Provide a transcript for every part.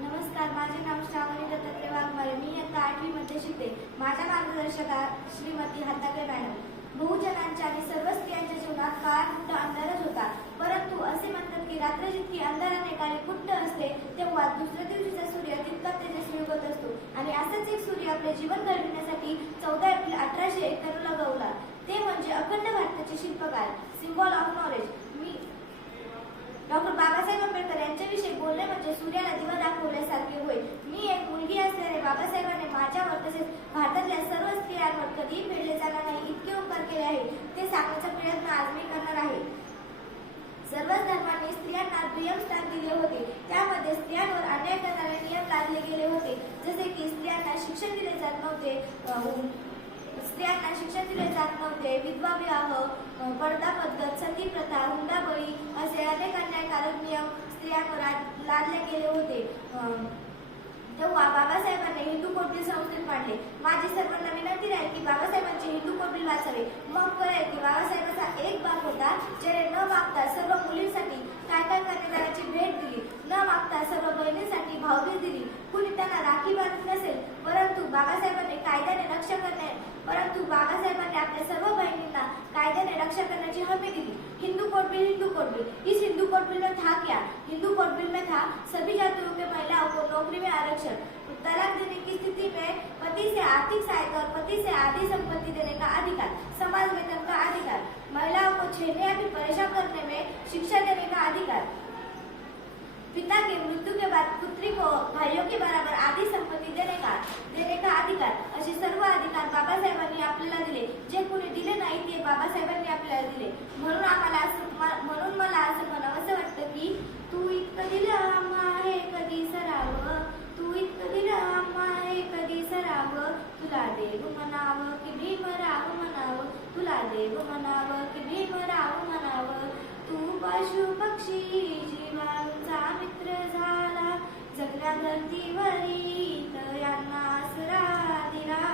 नमस्कार, माझे नाव श्रावणी दत्तात्रय वाघमारे. मी इयत्ता 8वी मध्ये शिकते. माझ्या मार्गदर्शका श्रीमती हाताके मॅडम. बहुजनांच्या आणि सर्व स्त्रियांच्या जीवनात काळाकुट्ट अंधारच होता. परंतु असे म्हणतात की रात्र जितकी अंधाराने काळीकुट्ट असते तेव्हा दुसऱ्या दिवशीचा सूर्य तितका तेजस्वी उगत असतो. आणि असाच एक सूर्य आपले जीवन घडविण्यासाठी 14 एप्रिल 1891 ला गवला. ते म्हणजे अखंड भारताचे शिल्पकार, symbol of knowledge. Me doctor Babasaheb Ambedkar यांच्याविषयी बोलणे म्हणजे सूर्याला दिवा दाखवल्यासारखे होय. मी एक मुलगी असल्याने बाबासाहेबांनी माझ्यावर तसेच भारतातल्या सर्व स्त्रियांवर कधीही फेडले जाणार नाही इतके उपकार केले आहे. ते सांगण्याचा प्रयत्न आज मी करणार आहे. सर्वच धर्मांनी स्त्रियांना दुय्यम स्थान दिले होते. त्यामध्ये स्त्रियांवर अन्याय करणारे नियम लादले गेले होते. जसे की स्त्रियांना शिक्षण दिले जात नव्हते, विधवा विवाह, पडदा पद्धत, सती प्रथा, हुंडाबळी असे अनेक अन्यायकारक नियम स्त्रियांवर लादले गेले होते. तेव्हा बाबासाहेबांनी हिंदू कोड बिल संसदेत मांडले. माझी सर्वांना विनंती राहील की बाबासाहेबांचे हिंदू कोड बिल वाचावे. मग कळेल की बाबासाहेबांचा एक भाग होता ज्याने न मागता सर्व मुलींसाठी काय काय कन्यादानाची भेट दिली, न मागता सर्व बहिणींसाठी भावबीज दिली. कुणी त्यांना राखी बांधत नसेल, परंतु बाबासाहेबांनी आपल्या सर्व बहिणींना कायद्याने रक्षा करण्याची हमी दिली. हिंदू कोड बिल इस हिंदू कोड बिल में था क्या? हिंदू कोड बिल में था सभी जातियों के महिलाओं को नौकरी में आरक्षण, तलाक देने की स्थिति में पति से आर्थिक सहायता और पति से आधी संपत्ति देने का अधिकार, समाज वेतन का अधिकार, महिलाओं को छेड़ने या फिर परेशान करने में शिक्षा देने का अधिकार, पिता के मृत्यु के बाद पुत्री को भाइयों के बराबर आधी संपत्ती देने का अधिकार असे सर्व अधिकार बाबासाहेबांनी आपल्याला दिले. जे कोणी दिले नाही ते बाबासाहेबांनी आपल्याला दिले. म्हणून मला असं म्हणावंसं वाटतं की तू इतकं दिलं आम्हा हे कधी सरावं, तू इतकं दिलं आम्हा हे कधी सरावं, तुला देव म्हणावं की भीमराव म्हणावं, तुला देव म्हणावं की भीमराव म्हणावं. तू पशु पक्षी जीवांचा मित्र झाला, जगल्या धरतीवरी तयांना आसरा दिला.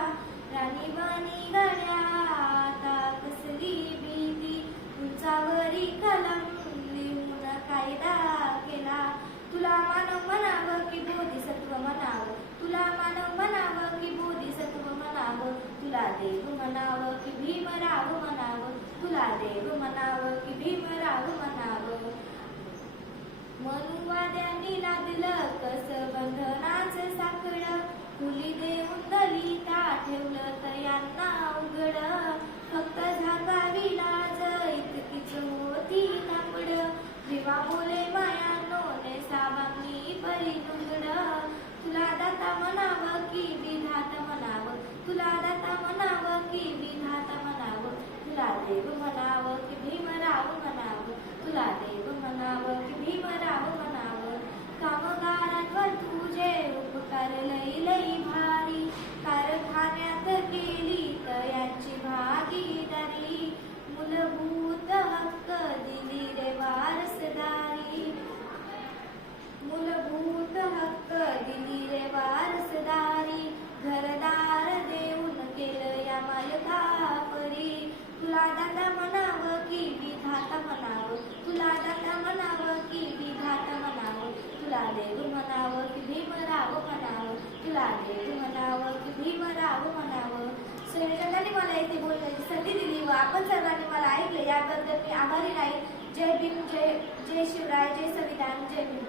राणी बनी गड्या आता कसली भीती, उंचावरी कलम लिहून कायदा केला. तुला मानव म्हणावं की बोधिसत्व म्हणावं, तुला मानव म्हणावं की बोधिसत्व म्हणावं, तुला देव म्हणावं की भीमराव म्हणावं, तुला देव म्हणावं की भीमराव म्हणावं. मनुवाद्यांनी लादलं कस बंधनाचं साकडं, खुली देऊन दलिता ठेवलं तयांना उघड. फक्त झाकावी लाज इतकीच होती तापड, जेव्हा बोले मायानो नेसाबांनी परी नुगड. तुला दाता म्हणावं की विधाता म्हणावं, तुला दाता म्हणावं की विधाता म्हणावं, तुला देव म्हणावं की भीमराव म्हणावं, तुला देव म्हणावं की भीमराव म्हणावं. कामगारांवर तुझे उपकार लई लई भारी, कारखान्यात केली तयांची भागीदारी. मूलभूत हक्क दिली रे वारसदारी, मूलभूत हक्क दिली रे वारसदारी. घरदार देऊन केलं या मालकापरी. तुला दाता म्हणावं की विधाता म्हणावं, तुला दाता म्हणावं की विधाता म्हणावं, तुला देव म्हणावं की भीमराव म्हणावं, तुला देव म्हणावं की भीमराव म्हणावं. संयोजकांनी मला इथे बोलण्याची संधी दिली व आपण सर्वांनी मला ऐकले याबद्दल मी आभारी राहील. जय भीम, जय शिवराय, जय संविधान, जय भीम.